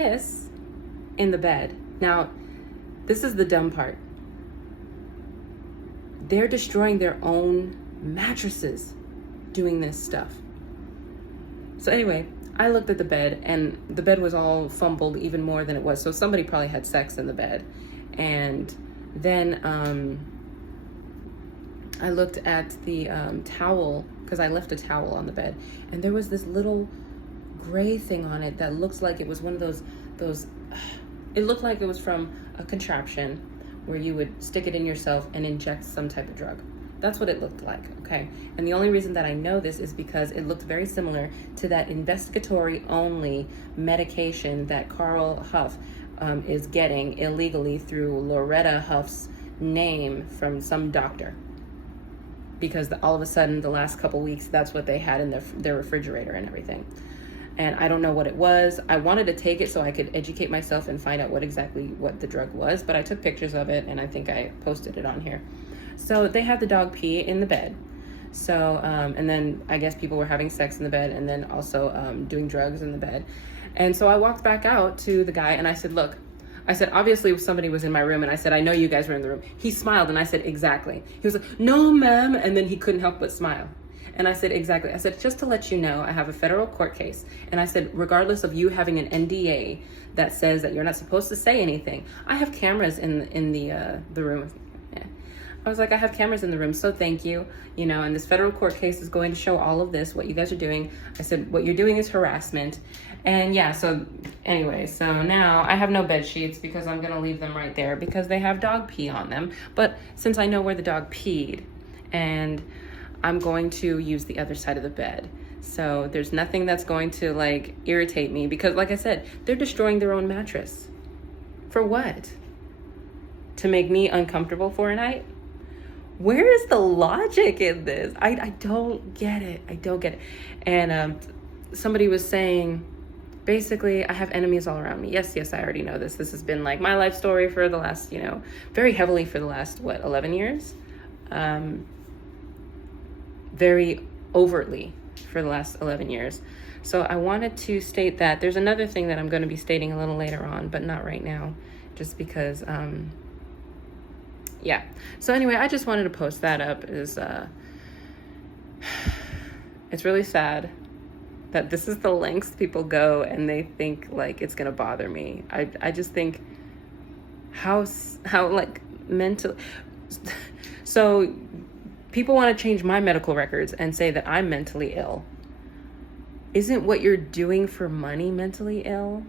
this in the bed. Now, this is the dumb part. They're destroying their own mattresses doing this stuff. So anyway, I looked at the bed and the bed was all fumbled even more than it was. So somebody probably had sex in the bed. And then I looked at the towel, because I left a towel on the bed, and there was this little gray thing on it that looks like it was one of those, it looked like it was from a contraption where you would stick it in yourself and inject some type of drug. That's what it looked like, okay? And the only reason that I know this is because it looked very similar to that investigatory only medication that Carl Huff is getting illegally through Loretta Huff's name from some doctor. Because all of a sudden, the last couple weeks, that's what they had in their refrigerator and everything. And I don't know what it was. I wanted to take it so I could educate myself and find out what the drug was, but I took pictures of it and I think I posted it on here. So they had the dog pee in the bed. So, and then I guess people were having sex in the bed and then also doing drugs in the bed. And so I walked back out to the guy and I said, look, I said, obviously somebody was in my room, and I said, I know you guys were in the room. He smiled and I said, exactly. He was like, no, ma'am. And then he couldn't help but smile. And I said, exactly. I said, just to let you know, I have a federal court case. And I said, regardless of you having an NDA that says that you're not supposed to say anything, I have cameras in the room. Yeah. I was like, I have cameras in the room, so thank you. You know, and this federal court case is going to show all of this, what you guys are doing. I said, what you're doing is harassment. And yeah, so anyway, so now I have no bed sheets because I'm going to leave them right there because they have dog pee on them. But since I know where the dog peed, and I'm going to use the other side of the bed. So there's nothing that's going to like irritate me because like I said, they're destroying their own mattress. For what? To make me uncomfortable for a night? Where is the logic in this? I don't get it. I don't get it. And somebody was saying, basically, I have enemies all around me. Yes, I already know this. This has been like my life story for the last, very heavily for the last, 11 years? Very overtly for the last 11 years. So I wanted to state that. There's another thing that I'm going to be stating a little later on, but not right now, just because, yeah. So anyway, I just wanted to post that up. It's really sad that this is the lengths people go and they think like it's going to bother me. I just think how like mental. So people want to change my medical records and say that I'm mentally ill. Isn't what you're doing for money mentally ill?